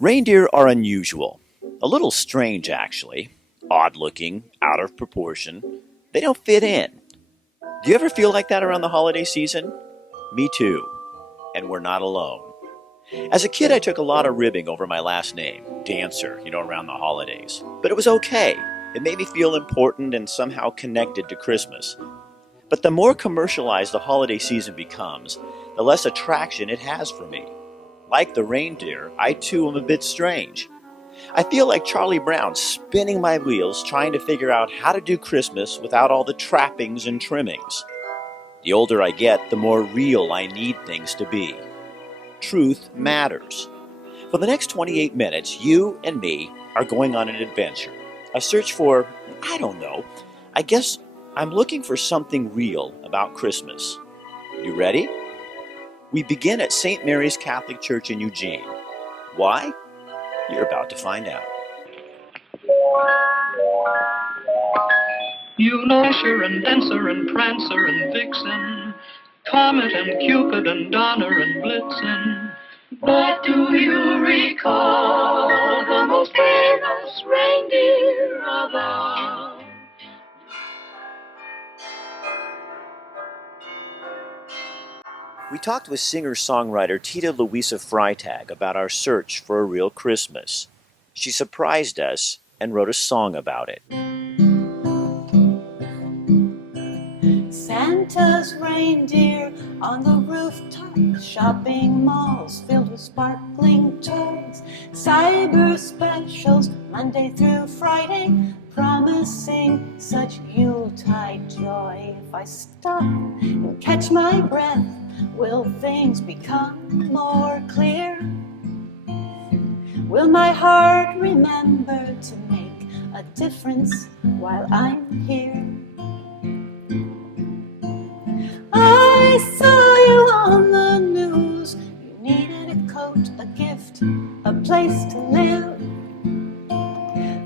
Reindeer are unusual. A little strange, actually. Odd looking, out of proportion. They don't fit in. Do you ever feel like that around the holiday season? Me too. And we're not alone. As a kid, I took a lot of ribbing over my last name, Dancer, around the holidays. But it was okay. It made me feel important and somehow connected to Christmas. But the more commercialized the holiday season becomes, the less attraction it has for me. Like the reindeer, I too am a bit strange. I feel like Charlie Brown spinning my wheels trying to figure out how to do Christmas without all the trappings and trimmings. The older I get, the more real I need things to be. Truth matters. For the next 28 minutes, you and me are going on an adventure. A search for, I don't know, I guess I'm looking for something real about Christmas. You ready? We begin at St. Mary's Catholic Church in Eugene. Why? You're about to find out. You know Dasher and Dancer and Prancer and Vixen, Comet and Cupid and Donner and Blitzen. But do you recall the most famous reindeer of all? We talked with singer-songwriter Tita Louisa Freitag about our search for a real Christmas. She surprised us and wrote a song about it. Santa's reindeer on the rooftop, shopping malls filled with sparkling toys, cyber specials Monday through Friday, promising such Yuletide joy. If I stop and catch my breath, will things become more clear? Will my heart remember to make a difference while I'm here? I saw you on the news. You needed a coat, a gift, a place to live.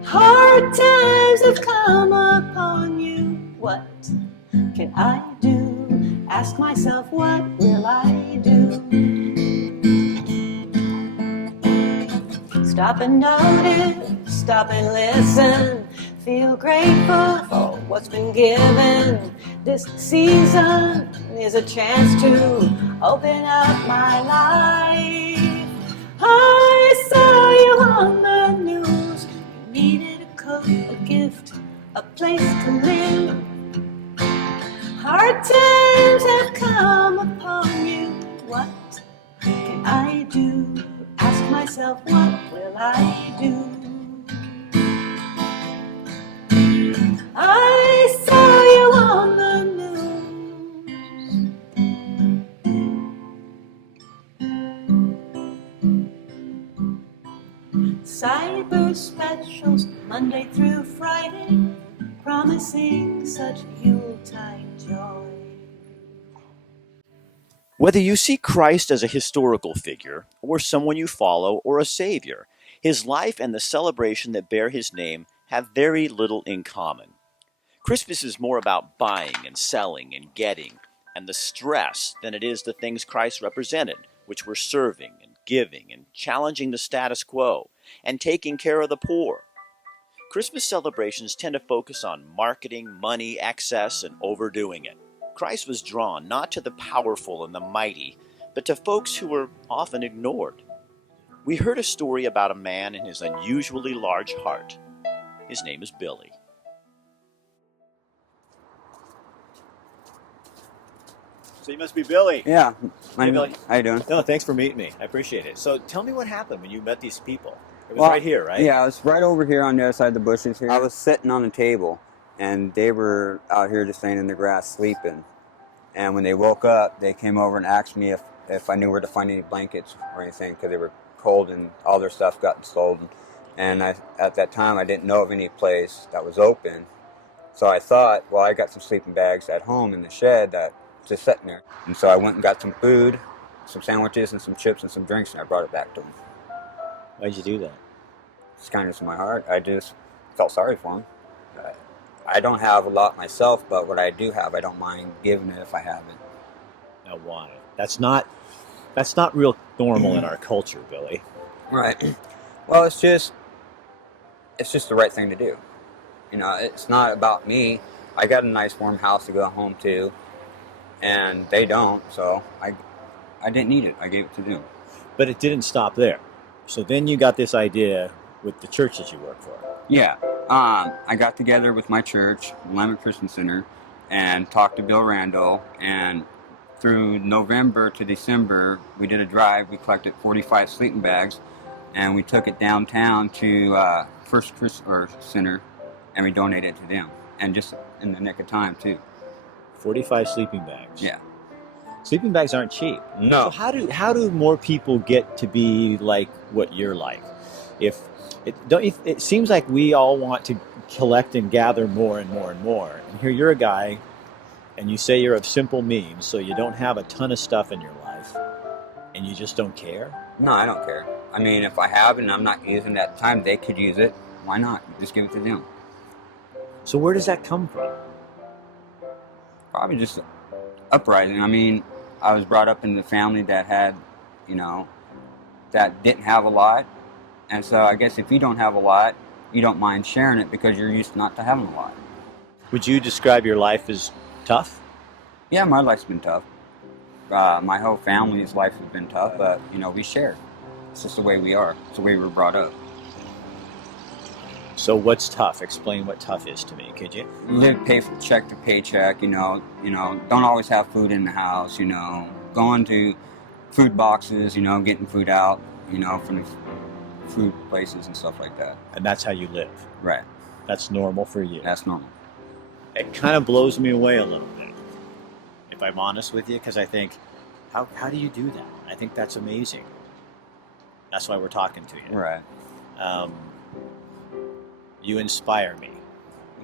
Hard times have come upon you. What can I do? Ask myself, what will I do? Stop and notice, stop and listen. Feel grateful for what's been given. This season is a chance to open up my life. I saw you on the news. You needed a coat, a gift, a place to live. Hard times have come upon you. What can I do? Ask myself, what will I do? I saw you on the news. Cyber specials Monday through Friday, promising such Yuletide joy. Whether you see Christ as a historical figure, or someone you follow, or a savior, his life and the celebration that bear his name have very little in common. Christmas is more about buying and selling and getting, and the stress than it is the things Christ represented, which were serving and giving and challenging the status quo and taking care of the poor. Christmas celebrations tend to focus on marketing, money, excess, and overdoing it. Christ was drawn not to the powerful and the mighty, but to folks who were often ignored. We heard a story about a man and his unusually large heart. His name is Billy. So you must be Billy. Yeah. Hey, Billy. How you doing? No, thanks for meeting me. I appreciate it. So tell me what happened when you met these people. It was Well, right here, right? Yeah, I was right over here on the other side of the bushes here. I was sitting on a table, and they were out here just laying in the grass sleeping. And when they woke up, they came over and asked me if I knew where to find any blankets or anything, because they were cold and all their stuff got stolen. And at that time, I didn't know of any place that was open. So I thought, well, I got some sleeping bags at home in the shed that just sitting there. And so I went and got some food, some sandwiches and some chips and some drinks, and I brought it back to them. Why'd you do that? It's kindness in my heart. I just felt sorry for them. I don't have a lot myself, but what I do have, I don't mind giving it if I have it. Now why? That's not real normal in our culture, Billy. Right. Well, it's just the right thing to do. You know, it's not about me. I got a nice warm house to go home to, and they don't, so I didn't need it. I gave it to them. But it didn't stop there. So then you got this idea with the church that you work for. Yeah. I got together with my church, Lamech Christian Center, and talked to Bill Randall, and through November to December, we did a drive. We collected 45 sleeping bags, and we took it downtown to First Christian Center, and we donated it to them, and just in the nick of time too. 45 sleeping bags. Yeah. Sleeping bags aren't cheap. No. So how do more people get to be like what you're like? If it seems like we all want to collect and gather more and more and more. And here you're a guy, and you say you're of simple means, so you don't have a ton of stuff in your life, and you just don't care. No, I don't care. I mean, if I have it and I'm not using it at the time, they could use it. Why not? Just give it to them. So where does that come from? Probably just uprising. I mean, I was brought up in the family that had, that didn't have a lot. And so I guess if you don't have a lot, you don't mind sharing it because you're used not to having a lot. Would you describe your life as tough? Yeah, my life's been tough. My whole family's life has been tough, but, we share. It's just the way we are. It's the way we were brought up. So what's tough? Explain what tough is to me, could you? Live check to paycheck, don't always have food in the house, going to food boxes, getting food out, from the food places and stuff like that. And that's how you live. Right. That's normal for you. That's normal. It kind of blows me away a little bit, if I'm honest with you, because I think, how do you do that? I think that's amazing. That's why we're talking to you. Right. You inspire me.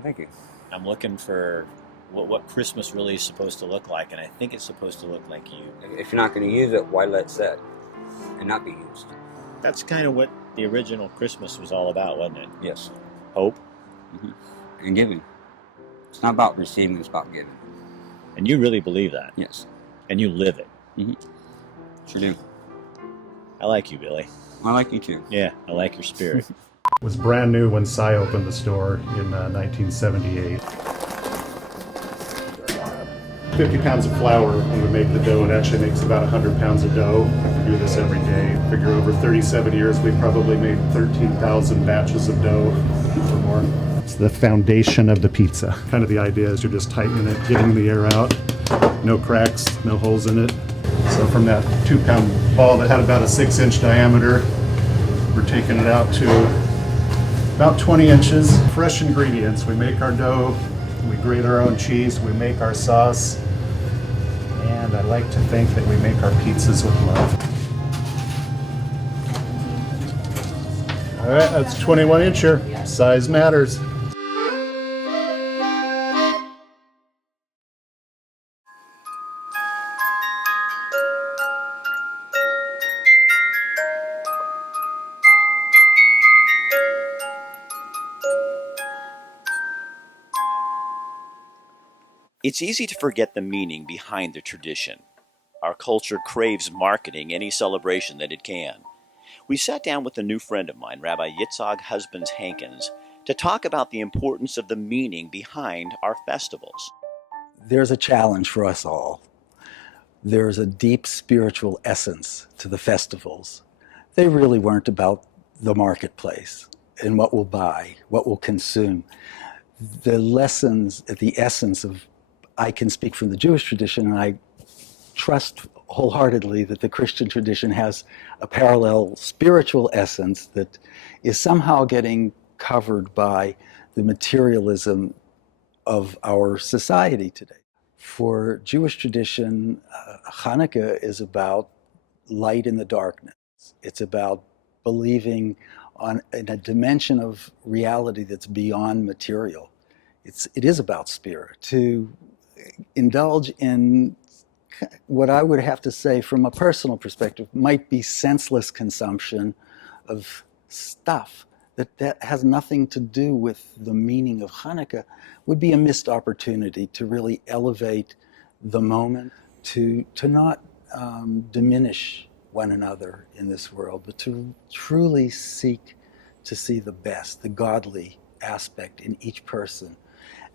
Thank you. I'm looking for what Christmas really is supposed to look like, and I think it's supposed to look like you. If you're not going to use it, why let it sit and not be used? That's kind of what the original Christmas was all about, wasn't it? Yes. Hope. Mm-hmm. And giving. It's not about receiving, it's about giving. And you really believe that? Yes. And you live it? Mm-hmm. Sure do. I like you, Billy. I like you too. Yeah, I like your spirit. It was brand new when Cy opened the store in 1978. 50 pounds of flour when we make the dough. It actually makes about 100 pounds of dough. We do this every day. Figure over 37 years, we probably made 13,000 batches of dough or more. It's the foundation of the pizza. Kind of the idea is you're just tightening it, getting the air out. No cracks, no holes in it. So from that 2-pound ball that had about a 6-inch diameter, we're taking it out to about 20 inches. Fresh ingredients. We make our dough, we grate our own cheese, we make our sauce, and I like to think that we make our pizzas with love. All right, that's 21 incher. Size matters. It's easy to forget the meaning behind the tradition. Our culture craves marketing any celebration that it can. We sat down with a new friend of mine, Rabbi Yitzhak Husbands Hankins, to talk about the importance of the meaning behind our festivals. There's a challenge for us all. There's a deep spiritual essence to the festivals. They really weren't about the marketplace and what we'll buy, what we'll consume. The lessons, the essence of, I can speak from the Jewish tradition, and I trust wholeheartedly that the Christian tradition has a parallel spiritual essence that is somehow getting covered by the materialism of our society today. For Jewish tradition, Hanukkah is about light in the darkness. It's about believing in a dimension of reality that's beyond material. It is about spirit. To indulge in what I would have to say from a personal perspective might be senseless consumption of stuff that has nothing to do with the meaning of Hanukkah would be a missed opportunity to really elevate the moment, to not diminish one another in this world, but to truly seek to see the best, the godly aspect in each person.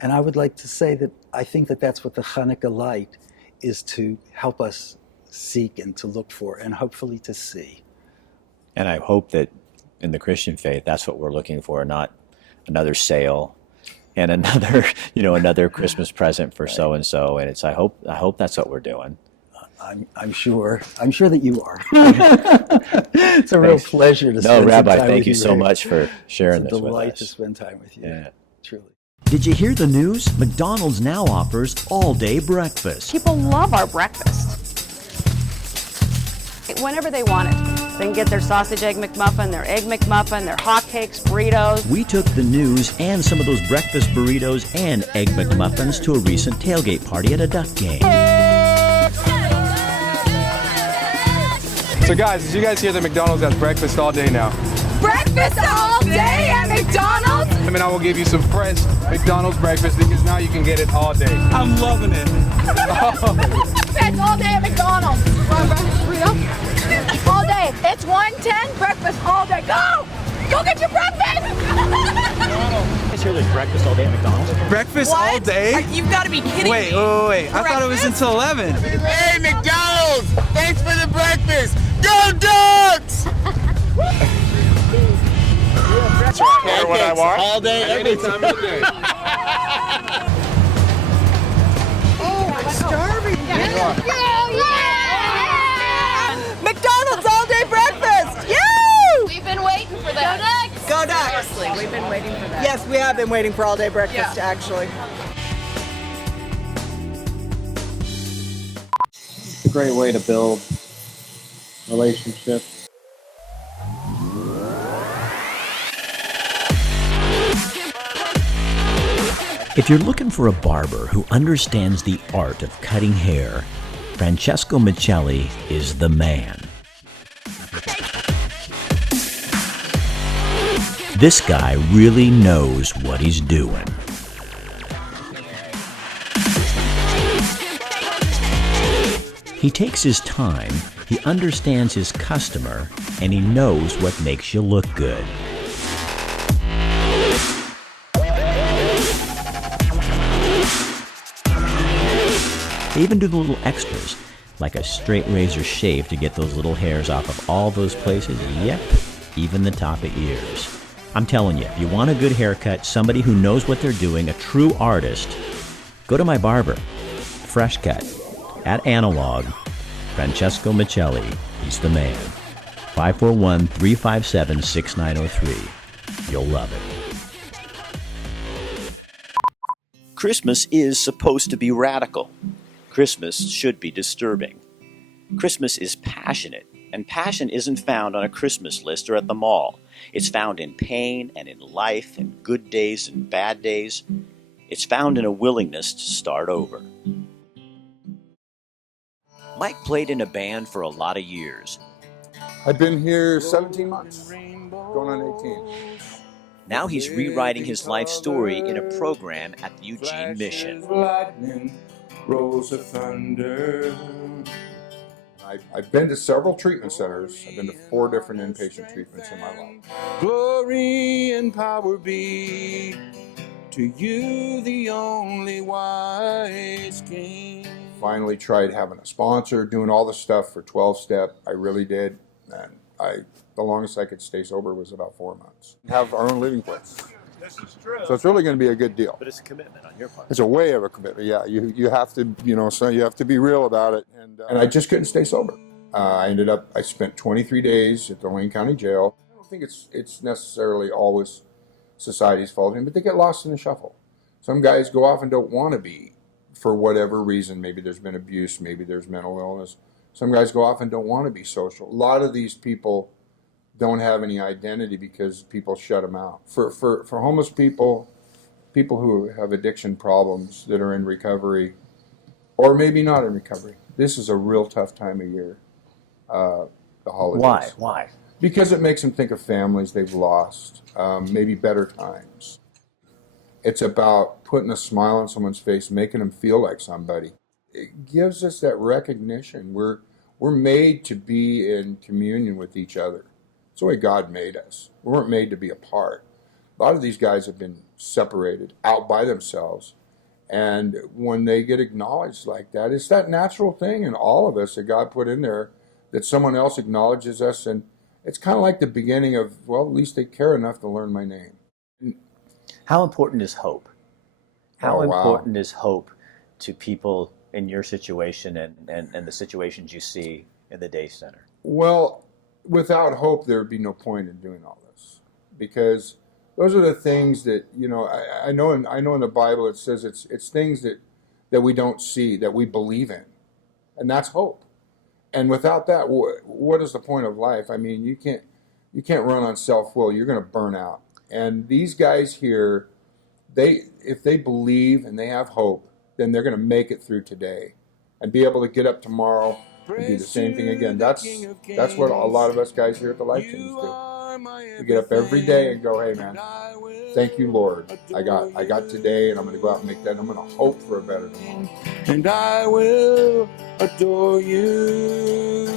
And I would like to say that I think that that's what the Hanukkah light is to help us seek and to look for and hopefully to see. And I hope that in the Christian faith, that's what we're looking for, not another sale and another, another Christmas present for so and so. And I hope that's what we're doing. I'm sure that you are. It's a real pleasure to spend Rabbi, some time thank with you so Rick. much for sharing It's this a with delight us. to spend time with you. Yeah. Truly. Did you hear the news? McDonald's now offers all-day breakfast. People love our breakfast. Whenever they want it. They can get their sausage egg McMuffin, their egg McMuffin, their hotcakes, burritos. We took the news and some of those breakfast burritos and egg McMuffins to a recent tailgate party at a Duck game. So guys, did you guys hear that McDonald's has breakfast all day now? Breakfast all day at McDonald's? I will give you some fresh McDonald's breakfast because now you can get it all day. I'm loving it. Breakfast all day at McDonald's. All day. It's 1:10, breakfast all day. Go! Go get your breakfast! Is here there's breakfast all day at McDonald's? Breakfast all day? You've got to be kidding me. Wait. I thought it was until 11. Hey, McDonald's! Thanks for the breakfast! Go Ducks! Or what I want? All day, every time of the day. I'm starving. Yeah. McDonald's all day breakfast. Yay! We've been waiting for that. Go Ducks. We've been waiting for that. Yes, we have been waiting for all day breakfast, actually. It's a great way to build relationships. If you're looking for a barber who understands the art of cutting hair, Francesco Michelli is the man. This guy really knows what he's doing. He takes his time, he understands his customer, and he knows what makes you look good. They even do the little extras, like a straight razor shave to get those little hairs off of all those places. Yep, even the top of ears. I'm telling you, if you want a good haircut, somebody who knows what they're doing, a true artist, go to my barber, Fresh Cut, at Analog, Francesco Michelli. He's the man. 541-357-6903. You'll love it. Christmas is supposed to be radical. Christmas should be disturbing. Christmas is passionate, and passion isn't found on a Christmas list or at the mall. It's found in pain and in life, in good days and bad days. It's found in a willingness to start over. Mike played in a band for a lot of years. I've been here 17 months, going on 18. Now he's rewriting his life story in a program at the Eugene Mission. Lightning, rolls of thunder. I've been to several treatment centers. I've been to 4 different inpatient treatments in my life. Glory and power be to you, the only wise King. Finally tried having a sponsor, doing all the stuff for 12-step. I really did. And the longest I could stay sober was about 4 months. Have our own living place. This is true. So it's really going to be a good deal. But it's a commitment on your part. It's a way of a commitment. Yeah, you have to, so you have to be real about it. And I just couldn't stay sober. I spent 23 days at the Wayne County Jail. I don't think it's necessarily always society's fault, but they get lost in the shuffle. Some guys go off and don't want to be, for whatever reason. Maybe there's been abuse, maybe there's mental illness. Some guys go off and don't want to be social. A lot of these people don't have any identity because people shut them out. For homeless people who have addiction problems that are in recovery, or maybe not in recovery, this is a real tough time of year, the holidays. Why? Because it makes them think of families they've lost, maybe better times. It's about putting a smile on someone's face, making them feel like somebody. It gives us that recognition. We're We're made to be in communion with each other. It's the way God made us. We weren't made to be apart. A lot of these guys have been separated out by themselves. And when they get acknowledged like that, it's that natural thing in all of us that God put in there, that someone else acknowledges us. And it's kind of like the beginning of, well, at least they care enough to learn my name. How important is hope? How Oh, wow. important is hope to people in your situation and the situations you see in the day center? Well, without hope, there would be no point in doing all this, because those are the things that, you know, I know in the Bible it says it's things that we don't see, that we believe in, and that's hope. And without that, what is the point of life? I mean, you can't run on self-will. You're going to burn out. And these guys here, if they believe and they have hope, then they're going to make it through today and be able to get up tomorrow and do the same thing again. That's what a lot of us guys here at the Life Change do. We get up every day and go, hey man, thank you, Lord. I got today, and I'm going to go out and make that. I'm going to hope for a better tomorrow. And I will adore you.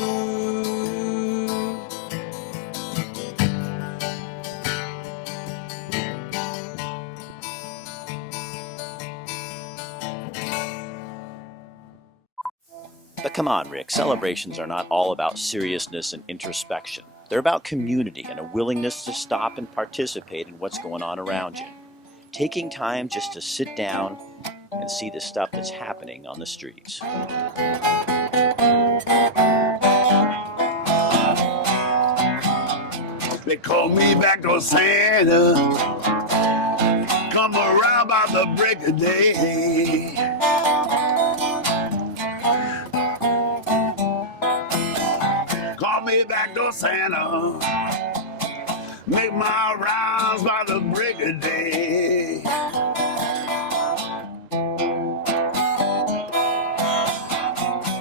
But come on, Rick, celebrations are not all about seriousness and introspection. They're about community and a willingness to stop and participate in what's going on around you. Taking time just to sit down and see the stuff that's happening on the streets. They call me back to Santa. Come around by the break of day. Call me back to Santa. Make my rounds by the break of day.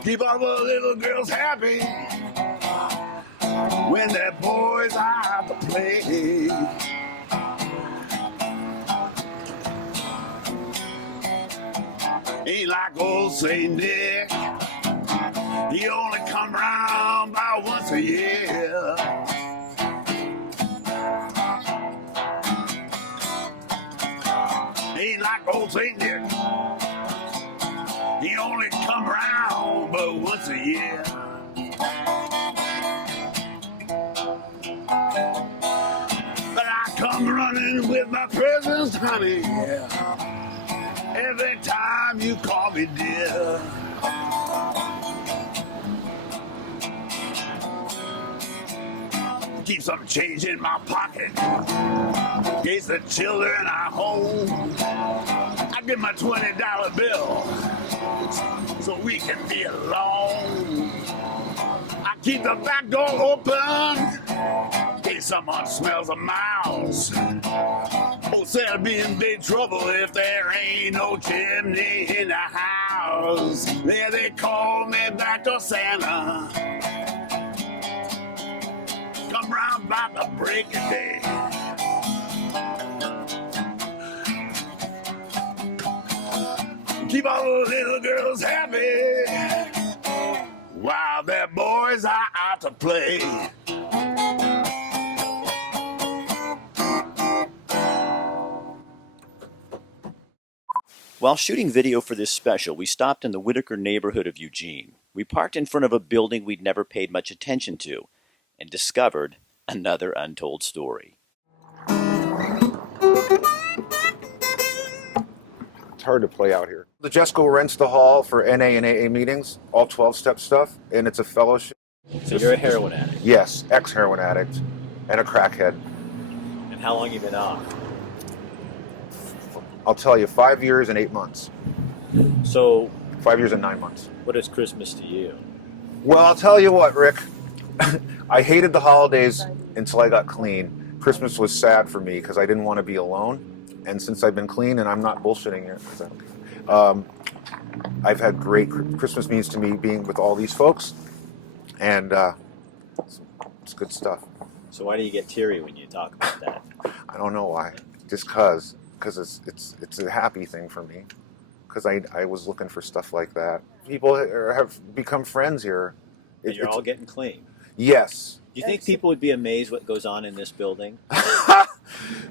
Keep all the little girls happy when their boys are out to play. Ain't like old St. Nick, he only come round about once a year. Ain't like old St. Nick, he only come round but once a year. But I come running with my presents, honey, every time you call me dear. Keep some change in my pocket in case the children are home. I give my $20 bill so we can be alone. I keep the back door open in case someone smells a mouse. Oh, Santa be in big trouble if there ain't no chimney in the house. There they call me back to Santa. Come round by the break of day. Keep all the little girls happy while their boys are out to play. While shooting video for this special, we stopped in the Whitaker neighborhood of Eugene. We parked in front of a building we'd never paid much attention to and discovered another untold story. It's hard to play out here. The Jesco rents the hall for NA and AA meetings, all 12-step stuff, and it's a fellowship. So you're a heroin addict? Yes, ex-heroin addict and a crackhead. And how long have you been off? I'll tell you, 5 years and 8 months. So 5 years and 9 months. What is Christmas to you? Well, I'll tell you what, Rick. I hated the holidays until I got clean. Christmas was sad for me because I didn't want to be alone. And since I've been clean, and I'm not bullshitting here, I've had great Christmas means to me being with all these folks. And it's good stuff. So why do you get teary when you talk about that? I don't know why. Just because it's a happy thing for me. Because I was looking for stuff like that. People have become friends here And you're all getting clean. Yes. Do you think people would be amazed what goes on in this building?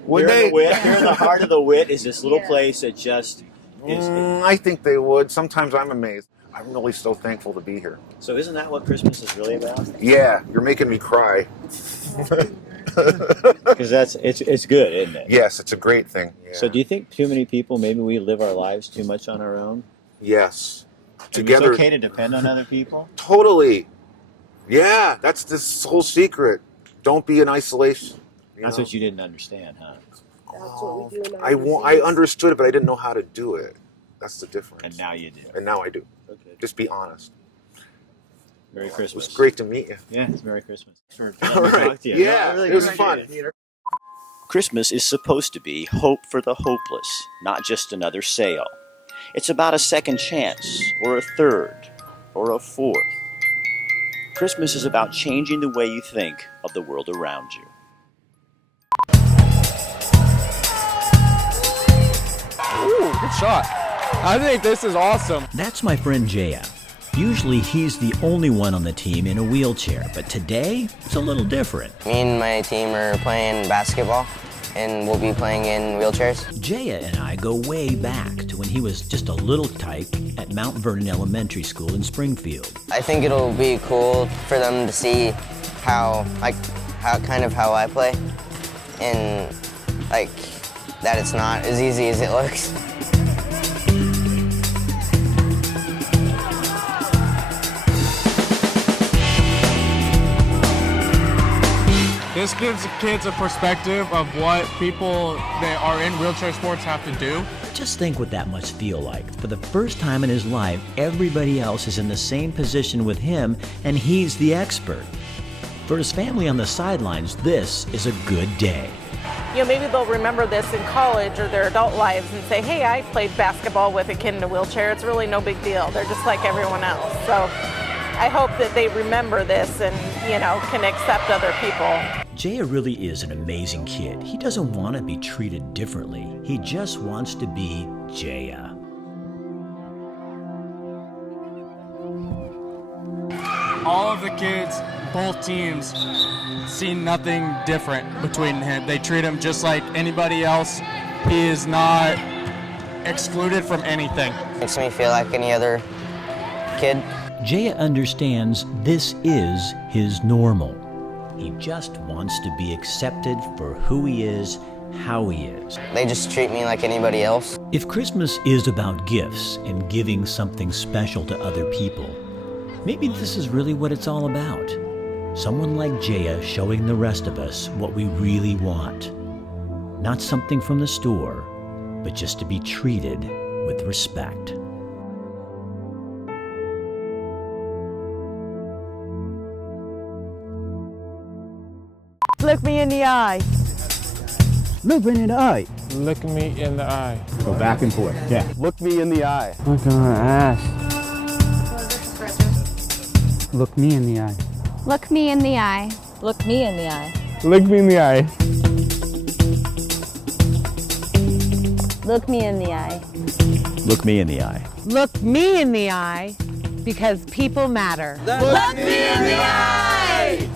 Would here they? Here in the heart of the Wit is this little place that just is. I think they would. Sometimes I'm amazed. I'm really so thankful to be here. So isn't that what Christmas is really about? Yeah, you're making me cry. Because it's good, isn't it? Yes, it's a great thing. Yeah. So do you think too many people, maybe we live our lives too much on our own? Yes. Together. It's okay to depend on other people? Totally. Yeah, that's this whole secret. Don't be in isolation. That's what you didn't understand, huh? That's what we do in I understood it, but I didn't know how to do it. That's the difference. And now you do. And now I do. Okay. Just be honest. Merry Christmas. It was great to meet you. Yeah, it's Merry Christmas. All right. Yeah, it was fun. Christmas is supposed to be hope for the hopeless, not just another sale. It's about a second chance, or a third, or a fourth. Christmas is about changing the way you think of the world around you. Ooh, good shot. I think this is awesome. That's my friend Jaya. Usually he's the only one on the team in a wheelchair, but today it's a little different. Me and my team are playing basketball, and we'll be playing in wheelchairs. Jaya and I go way back to when he was just a little tyke at Mount Vernon Elementary School in Springfield. I think it'll be cool for them to see how I play, and that it's not as easy as it looks. This gives kids a perspective of what people that are in wheelchair sports have to do. Just think what that must feel like. For the first time in his life, everybody else is in the same position with him, and he's the expert. For his family on the sidelines, this is a good day. You know, maybe they'll remember this in college or their adult lives and say, hey, I played basketball with a kid in a wheelchair. It's really no big deal. They're just like everyone else. So I hope that they remember this and, can accept other people. Jaya really is an amazing kid. He doesn't want to be treated differently. He just wants to be Jaya. All of the kids, both teams, see nothing different between him. They treat him just like anybody else. He is not excluded from anything. Makes me feel like any other kid. Jaya understands this is his normal. He just wants to be accepted for who he is, how he is. They just treat me like anybody else. If Christmas is about gifts and giving something special to other people, maybe this is really what it's all about. Someone like Jaya showing the rest of us what we really want. Not something from the store, but just to be treated with respect. Look me in the eye. Look me in the eye. Look me in the eye. Go back and forth. Yeah. Look me in the eye. Look on my ass. Look me in the eye. Look me in the eye. Look me in the eye. Look me in the eye. Look me in the eye. Look me in the eye. Look me in the eye, because people matter. Look me in the eye!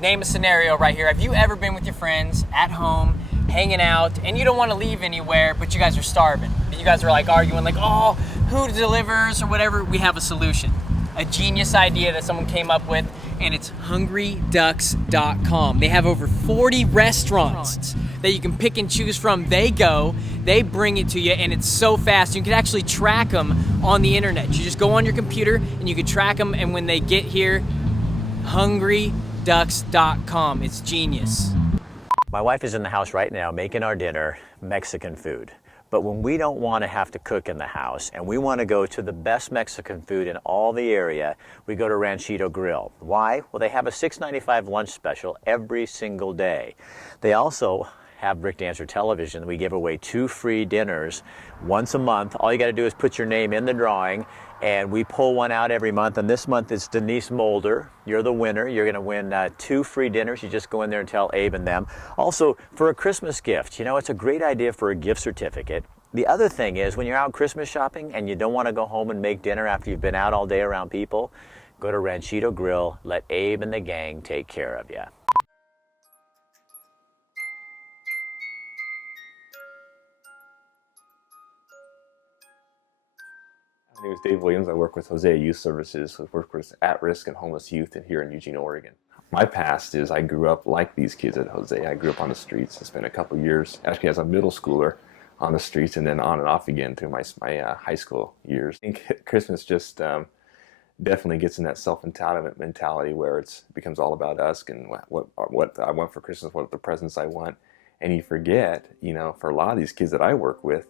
Name a scenario right here. Have you ever been with your friends at home, hanging out, and you don't want to leave anywhere, but you guys are starving? You guys are like arguing like, oh, who delivers or whatever? We have a solution. A genius idea that someone came up with, and it's hungryducks.com. They have over 40 restaurants that you can pick and choose from. They go, they bring it to you, and it's so fast. You can actually track them on the internet. You just go on your computer and you can track them, and when they get here, hungryducks.com. It's genius. My wife is in the house right now making our dinner, Mexican food. But when we don't want to have to cook in the house and we want to go to the best Mexican food in all the area, we go to Ranchito Grill. Why? Well, they have a $6.95 lunch special every single day. They also have Rick Dancer Television. We give away 2 free dinners once a month. All you got to do is put your name in the drawing, and we pull one out every month. And this month it's Denise Mulder. You're the winner. You're going to win 2 free dinners. You just go in there and tell Abe and them. Also, for a Christmas gift, it's a great idea for a gift certificate. The other thing is, when you're out Christmas shopping and you don't want to go home and make dinner after you've been out all day around people, go to Ranchito Grill, let Abe and the gang take care of you. My name is Dave Williams. I work with Hosea Youth Services, with work with at-risk and homeless youth here in Eugene, Oregon. My past is I grew up like these kids at Hosea. I grew up on the streets. I spent a couple years, actually as a middle schooler, on the streets, and then on and off again through my high school years. I think Christmas just definitely gets in that self-entitlement mentality where it becomes all about us and what I want for Christmas, what the presents I want. And you forget, you know, for a lot of these kids that I work with,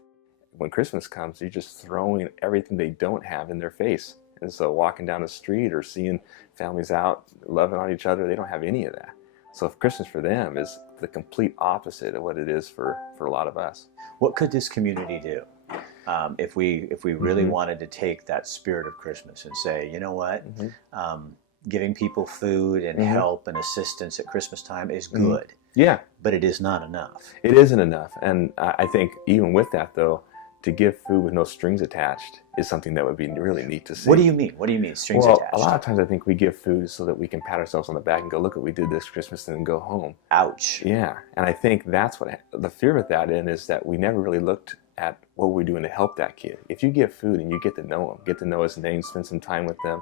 when Christmas comes, you're just throwing everything they don't have in their face. And so walking down the street or seeing families out loving on each other, they don't have any of that. So if Christmas for them is the complete opposite of what it is for a lot of us. What could this community do if we really wanted to take that spirit of Christmas and say, you know what, giving people food and help and assistance at Christmas time is good. Yeah. But it is not enough. It isn't enough. And I think even with that, though, to give food with no strings attached is something that would be really neat to see. What do you mean? What do you mean, strings well, attached? A lot of times I think we give food so that we can pat ourselves on the back and go, look what we did this Christmas, and then go home. Ouch. Yeah. And I think that's what the fear with that is that we never really looked at what we're doing to help that kid. If you give food and you get to know him, get to know his name, spend some time with them,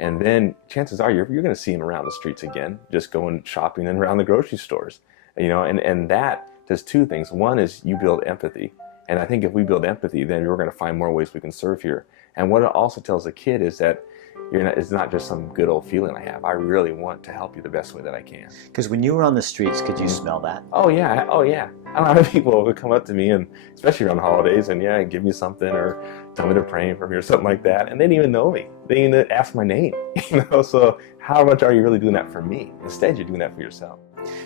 and then chances are you're going to see him around the streets again, just going shopping and around the grocery stores. You know, and that does two things. One is you build empathy. And I think if we build empathy, then we're going to find more ways we can serve here. And what it also tells a kid is that it's not just some good old feeling I have. I really want to help you the best way that I can. Because when you were on the streets, could you smell that? Oh yeah, oh yeah. A lot of people would come up to me, and especially around the holidays, and give me something or tell me they're praying for me or something like that. And they didn't even know me. They didn't even ask my name. You know, so how much are you really doing that for me? Instead, you're doing that for yourself.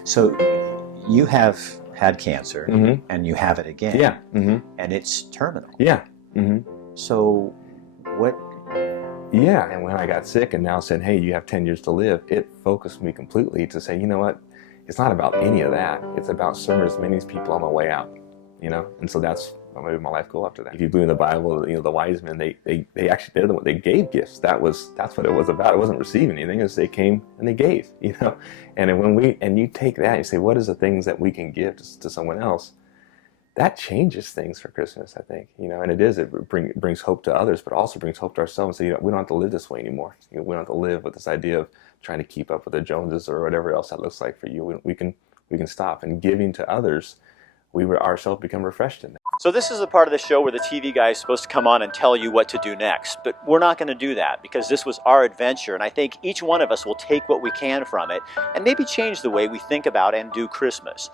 So you have had cancer, and you have it again. Yeah. And it's terminal. Yeah. So what? Yeah, and when I got sick and now said, hey, you have 10 years to live, it focused me completely to say, you know what, it's not about any of that. It's about serving as many people on my way out, you know? And so that's maybe my life goal after that. If you believe in the Bible, you know, the wise men, they actually, they gave gifts. That's what it was about. It wasn't receiving anything. It was they came and they gave, you know? And when you take that and you say, what is the things that we can give to someone else? That changes things for Christmas, I think, you know, and it brings hope to others, but also brings hope to ourselves. So, you know, we don't have to live this way anymore. You know, we don't have to live with this idea of trying to keep up with the Joneses or whatever else that looks like for you. We can stop, and giving to others, we ourselves become refreshed in that. So this is the part of the show where the TV guy is supposed to come on and tell you what to do next, but we're not going to do that because this was our adventure, and I think each one of us will take what we can from it and maybe change the way we think about and do Christmas.